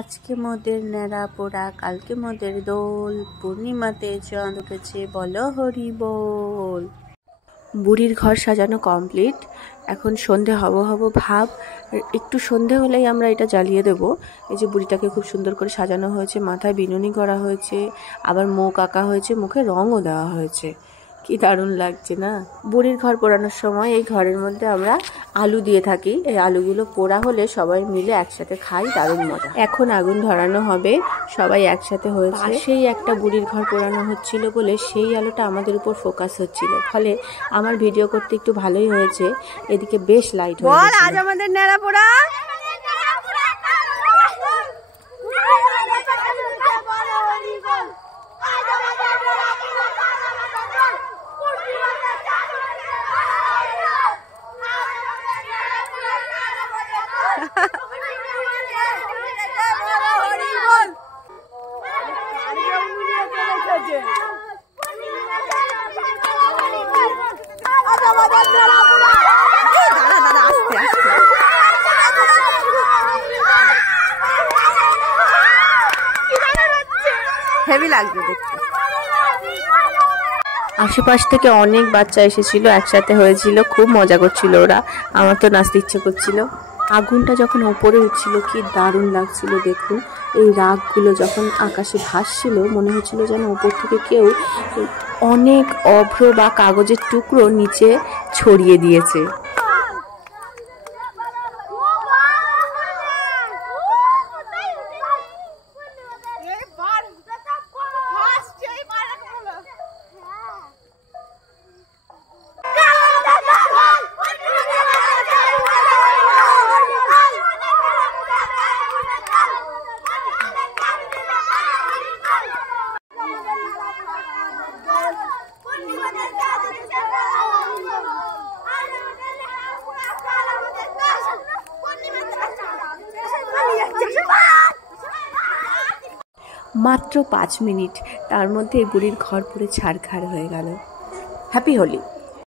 আজকে মোদের ন্যাড়া পোড়া, কালকে মোদের দোল, পূর্ণিমাতে চাঁদ উঠেছে, বলো হরি বল। বুড়ির ঘর সাজানো কমপ্লিট। এখন সন্ধে হব ভাব, একটু সন্ধে হলেই আমরা এটা জ্বালিয়ে দেব। এই যে বুড়িটাকে খুব সুন্দর করে সাজানো হয়েছে, মাথায় বিনুনি করা হয়েছে, আবার মুখ আঁকা হয়েছে, মুখে রঙও দেওয়া হয়েছে। কি দারুণ লাগছে না। বুড়ির ঘর পোড়ানোর সময় এই ঘরের মধ্যে আমরা আলু দিয়ে থাকি। এই আলুগুলো পোড়া হলে সবাই মিলে একসাথে খাই, দারুণ মজা। এখন আগুন ধরানো হবে, সবাই একসাথে হয়েছে। সেই একটা বুড়ির ঘর পোড়ানো হচ্ছিল বলে সেই আলোটা আমাদের উপর ফোকাস হচ্ছিল, ফলে আমার ভিডিও করতে একটু ভালোই হয়েছে। এদিকে বেশ লাইট হয়ে গেছে। আজ আমাদের ন্যাড়া পোড়া হেভি লাগবে দেখতে। আশেপাশ থেকে অনেক বাচ্চা এসেছিল, একসাথে হয়েছিল, খুব মজা করছিল ওরা। আমার তো নাচতে ইচ্ছে করছিল। আগুনটা যখন উপরে উঠছিল কি দারুণ লাগছিল দেখুন। এই রাগগুলো যখন আকাশে ভাসছিল মনে হচ্ছিল যেন উপর থেকে কেউ অনেক অভ্র বা কাগজের টুকরো নিচে ছড়িয়ে দিয়েছে। মাত্র 5 মিনিট, তার মধ্যে বুড়ির ঘর পুরো ছারখার হয়ে গেল। হ্যাপি হোলি।